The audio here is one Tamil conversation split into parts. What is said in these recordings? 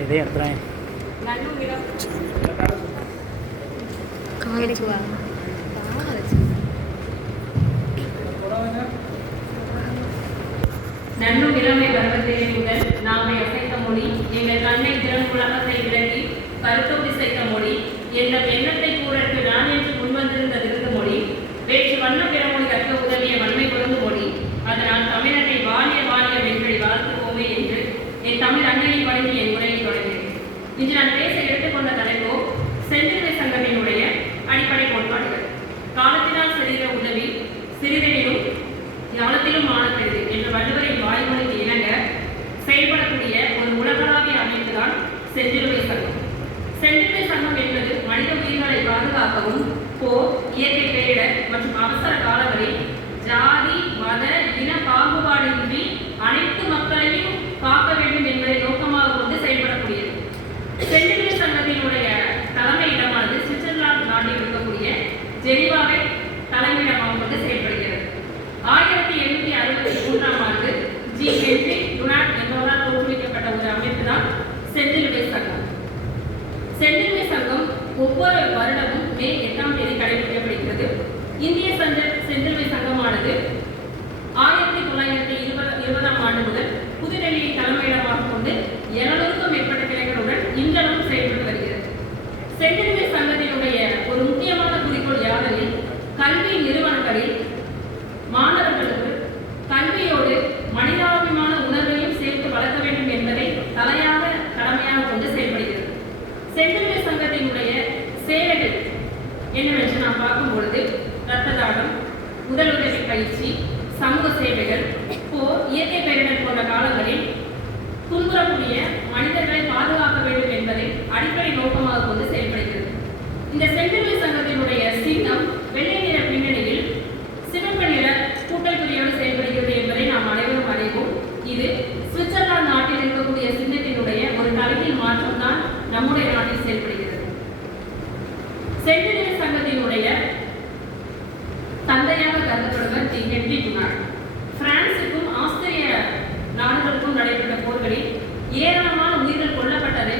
இதே எடுத்துறேன். நன்னும் இளமை பருவத்திலே முதல் நாமை அசைத்த மொழி எங்கள் கண்ணை திறன் உலகத்தை விளக்கி கருத்தோடு செய்த மொழி என்ற எண்ணத்தை கூறற்கு நான் என்று முன்வந்திருந்த விருது மொழி வேற்று வண்ண பிறமொழி கற்க உதவிய வன்மை குழந்து மொழி அதனால் தமிழனை வாலிய வாலிய வெண்களை வாழ்த்துவோமே என்று என் தமிழ் அன்னையை வழங்கி என் உரையை தொடங்கினேன். இன்று நான் பேச எடுத்துக்கொண்ட தலைப்போ செஞ்சிலுவை சங்கத்தினுடைய அடிப்படை கோட்பாடுகள். காலத்தினால் சிறித உதவி சிறிதெனிலும் ஞானத்திலும் ஆனக்கருது என்ற வள்ளுவரின் வாய்மொழிக்கு இணங்க செயல்படக்கூடிய ஒரு உலகளாவிய அமைப்பு தான் செஞ்சிலுவை சங்கம். செஞ்சிலுவை சங்கம் என்பது மனித உயிர்களை பாதுகாக்கவும் போர், இயற்கை பேரிடர் மற்றும் அவசர காலங்களில் ஜாதி மத இன பாகுபாடின்றி அனைத்து மக்களையும் காக்க வேண்டும் என்பதை நோக்கமாக கொண்டு செயல்படக்கூடியது. செஞ்சிலுவை சங்கத்தினுடைய தலைமையிடமானது சுவிட்சர்லாந்து நாட்டில் இருக்கக்கூடிய ஜெனீவாவை தலைமையிடமாக கொண்டு செயல்படுகிறது. 1863ஆம் ஆண்டு ஜி. ஹென்றி டுனாட் என்பவரால் தோற்றுவிக்கப்பட்ட ஒரு அமைப்பு தான் செஞ்சிலுவை சங்கம். செஞ்சிலுவை சங்கம் ஒவ்வொரு வருடமும் மே 8ஆம் தேதி கடைபிடிக்கப்படுகிறது. இந்திய செஞ்சிலுவை சங்கமானது 1920ஆம் ஆண்டு முதல் புதுடெல்லியை தலைமையிடமாக கொண்டு 700க்கும் மேற்பட்ட கிளைகளுடன் இன்றளவும் செயல்பட்டு வருகிறது. செஞ்சிலுவை சங்கத்தினுடைய ஒரு முக்கியமான குறிக்கோள் யாதெனில் கல்வி நிறுவனங்களில் மாணவர்களுக்கு கல்வியோடு மனிதாபிமான உணர்வையும் சேர்த்து வளர்க்க வேண்டும் என்பதை தலையாக கடமையாக கொண்டு செயல்படுகிறது. செஞ்சிலுவை சங்கத்தினுடைய சேவைகள் என்னவென்று நாம் பார்க்கும் பொழுது இரத்த தானம், முதலுதவி பயிற்சி, சமூக சேவைகள், போர், இயற்கை பேரிடர் போன்ற காலங்களில் துன்புறக்கூடிய மனிதர்களை பாதுகாக்க வேண்டும் என்பதை அடிப்படை நோக்கமாக கொண்டு செயல்படுகிறது. இந்த செஞ்சிலுவை சங்கத்தினுடைய சின்னம் வெள்ளை நிற பின்னணியில் சிவப்பு நிற கூட்டல் குறியோடு செயல்படுகிறது என்பதை நாம் அனைவரும் அறிவோம். இது சுவிட்சர்லாந்து நாட்டில் இருக்கக்கூடிய சின்னத்தினுடைய ஒரு தலைகீழ் மாற்றம் தான் நம்முடைய நாட்டில் செயல்படுகிறது. செஞ்சிலுவை சங்கத்தினுடைய தந்தையாக கருதப்படுவர் ஜி. Henry do not. பிரான்சுக்கும் ஆஸ்திரிய நாடுகளுக்கும் நடைபெற்ற போர்களில் ஏராளமான உயிர்கள் கொல்லப்பட்டதை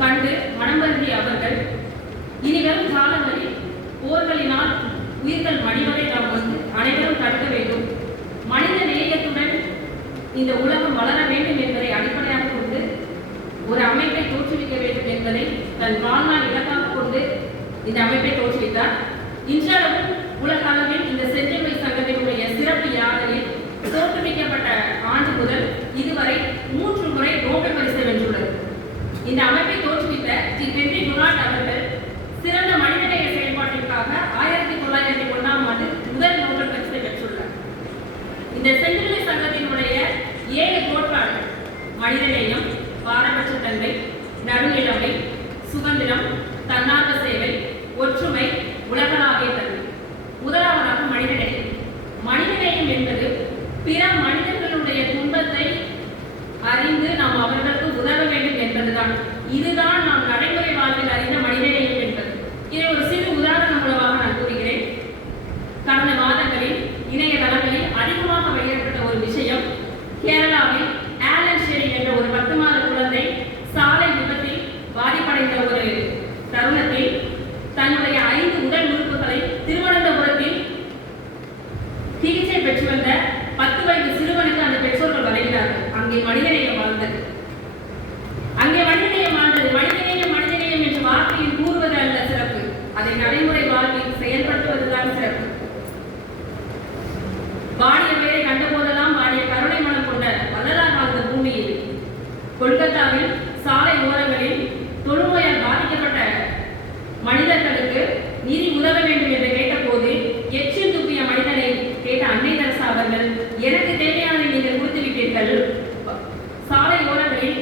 கண்டு மனம் வருந்திய அவர்கள் இனிவரும் காலங்களில் போர்களினால் உயிர்கள் மடிவதை நாம் அனைவரும் தடுக்க வேண்டும், மனித நேயத்துடன் இந்த உலகம் வளர வேண்டும் என்பதை அடிப்படையாக கொண்டு ஒரு அமைப்பை தோற்றுவிக்க வேண்டும் என்பதை தன் வாழ்நாள் இலக்காக கொண்டு இந்த அமைப்பை தோற்றுவித்தார். இன்றளவும் உலக அளவில் இந்த செஞ்சிலுவை சங்கத்தினுடைய சிறப்பு யாதெனில் தோற்றுவிக்கப்பட்ட ஆண்டு முதல் இதுவரை 3 முறை நோபல் பரிசை வென்றுள்ளது. இந்த அமைப்பை தோற்றுவித்த ஜி. ஹென்றி டுனாட் அவர்கள் சிறந்த மனிதநேய செயல்பாட்டிற்காக 1901ஆம் ஆண்டு முதல் நோபல் பரிசை பெற்றுள்ளார். இந்த செஞ்சிலுவை சங்கத்தினுடைய 7 கோட்பாடுகள் மனிதநேயம், பாரபட்ச தன்மை, நடுநிலைமை, சுதந்திரம், தன்னார்வ சேவை, ஒற்றுமை, உலகளாவிய தன்மை. முதலாவதாக மனிதநேயம். மனிதநேயம் என்பது பிற மனிதர்களுடைய துன்பத்தை அறிந்து நாம் அவர்களுக்கு உதவ வேண்டும் என்பதுதான். இதுதான் நாம் நடைமுறை வாழ்வில் அறிந்த மனிதநேயம் என்பது. இதை ஒரு சிறு உதாரணம் மூலமாக நான் கூறுகிறேன். கடந்த மாதங்களில் இணையதளங்களில் அதிகமாக வெளியிடப்பட்ட ஒரு விஷயம், கேரளாவில் ஆலன் ஷெரி என்ற ஒரு 10 மாத குழந்தை சாலை விபத்தில் பாதிப்படைந்த ஒரு தருணத்தில் தன்னுடைய 5 உடல் உறுப்புகளை திருவனந்தபுரத்தில் சிகிச்சை பெற்று வந்த 10 வயது சிறுவனுக்கு அந்த பெற்றோர்கள் வழங்கினார்கள். அங்கே மனிதநேயம் வாழ்ந்தது. அங்கே மனிதநேயம் வாழ்ந்தது. மனிதநேயம் என்ற வார்த்தையில் கூறுவது அல்ல சிறப்பு, அதை நடைமுறை வாழ்வில் செயல்படுத்துவதுதான் சிறப்பு. வாடிய பெயரை கண்டபோதெல்லாம் வாடிய கருணை மனம் கொண்ட வள்ளலார் வாழ்ந்த பூமியில் கொல்கத்தாவில் சாலை ஓரங்களில் தொழுநோயால் பாதிக்கப்பட்ட மனிதர்களுக்கு நிதி உதவ வேண்டும் என்று கேட்டபோது எச்சில் துப்பிய மனிதனை கேட்ட அன்னை தெரசா அவர்கள், எனக்கு தேவையானதை நீங்கள் கொடுத்து விட்டீர்கள், சாலை ஓரங்களில்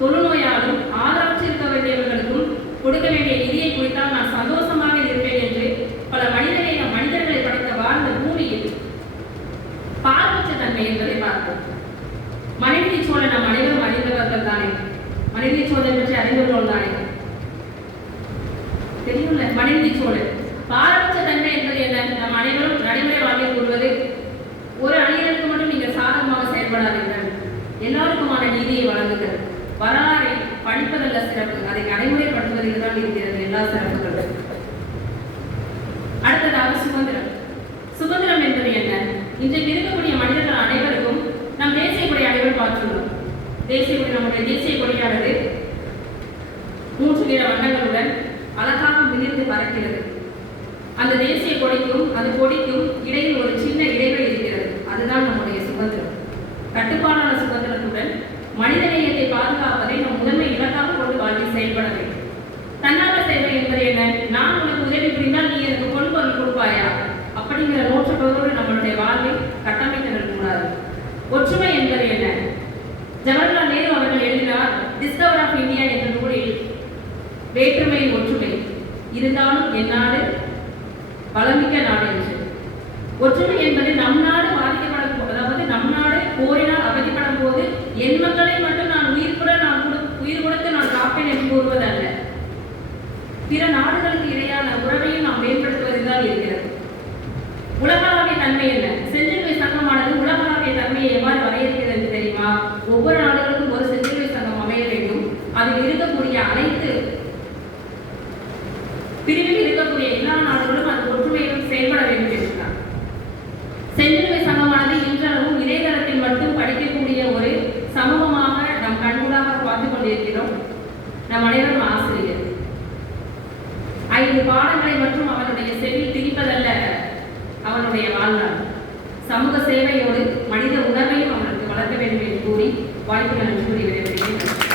தொழுநோயாலும் ஆதரவற்று இருக்க வேண்டியவர்களுக்கும் கொடுக்க வேண்டிய நிதியை குறித்தால் நான் சந்தோஷமாக இருப்பேன் என்று பல மனிதர்களை படைத்த வாழ்ந்த பூமியில் பாரபட்ச தன்மை என்பதை பார்ப்போம். மனிதநீ சோழன் நாம் அனைவரும் அறிந்தவர்கள் தானே? மனிதநீ சோழன் பற்றி அறிந்தவர்கள் தானே? தெரியும்ல, மனிதநீ சோழன். பாரபட்ச தன்மை என்பது என்ன? நம் அனைவரும் நடைமுறை வாழ்வில் கூறுவது, ஒரு அணியினருக்கு மட்டும் நீங்கள் சாதகமாக செயல்படாதீர்கள், எல்லாருக்குமான நீதி உறுதியை வழங்குகிறது. வரலாறை படிப்பதல்ல சிறப்பு, அதை நடைமுறைப்படுத்துவதில் தான் இருக்கிறது எல்லா சிறப்புகளும். அடுத்ததாக சுதந்திரம். சுதந்திரம் என்பது என்ன? இன்றைக்கு இருக்கக்கூடிய மனிதர்கள் அனைவருக்கும் நம் தேசிய கொடி அனைவரும் பார்த்துள்ளோம். தேசிய கொடி, நம்முடைய தேசிய கொடியானது 3 நிற வண்ணங்களுடன் அழகாக மிளிர்ந்து பறக்கிறது. அந்த தேசிய கொடிக்கும் அந்த கொடிக்கும் இடையில் ஒரு சின்ன இடைவெளி இருக்கிறது. அதுதான் நம்முடைய சுதந்திரம். கட்டுப்பாடான சுதந்திரத்துடன் மனித நேயத்தை பாதுகாப்பதை நம் முதன்மை இலக்காக கொண்டு வாழ்க்கை செயல்பட வேண்டும். தன்னார்வ சேவை என்பது என்ன? நான் உனக்கு உதவி புரிந்தால் நீ எனக்கு பொருள் கொடுப்பாயா அப்படிங்கிற நோக்கத்தோடு நம்மளுடைய வாழ்வை கட்டமைக்க கூடாது. ஒற்றுமை என்பது என்ன? ஜவஹர்லால் நேரு அவர்கள் எழுதினார் டிஸ்கவர் ஆஃப் இந்தியா என்ற நூலில், வேற்றுமை ஒற்றுமை இருந்தாலும் என் நாடு வளமிக்க நாடு என்று. ஒற்றுமை என்பது நம் நாடு பாதிக்கப்படும் போது, அதாவது நம் நாடு போரினால் அவதிப்படும் போது என் மக்களை மட்டும் நான் உயிர் கொடுத்து நான் காப்பேன் என்று கூறுவதல்ல, பிற நாடுகளுக்கு இடையான உறவையும் நாம் மேம்படுத்துவதில் இருக்கிறது. உலகளாவிய தன்மை என்ன? செஞ்சிலுவை சங்கமானது உலகளாவிய தன்மையை எவ்வாறு வரையறுக்கிறது என்று தெரியுமா? ஒவ்வொரு நாடுகளுக்கும் ஒரு செஞ்சிலுவை சங்கம் அமைய வேண்டும். அதில் இருக்கக்கூடிய அனைத்து பிரிவில் இருக்கக்கூடிய எல்லா நாடுகளும் அது ஒற்றுமையுடன் செயல்பட வேண்டும் என்றார். செஞ்சிலுவை சங்கமானது இன்றளவும் இணையதளத்தில் மட்டும் படிக்கக்கூடிய ஒரு சமூகமாக நம் கண்கூடாக பார்த்துக் கொண்டிருக்கிறோம். நம் அனைவரும் ஆசிரியர் 5 பாடங்களை மற்றும் அவனுடைய செவில் திணிப்பதல்ல அவனுடைய வாழ்நாள். சமூக சேவையோடு மனித உணர்வையும் அவனுக்கு வளர்க்க வேண்டும் என்று கூறி வாய்ப்புகள் கூறி விரைவில்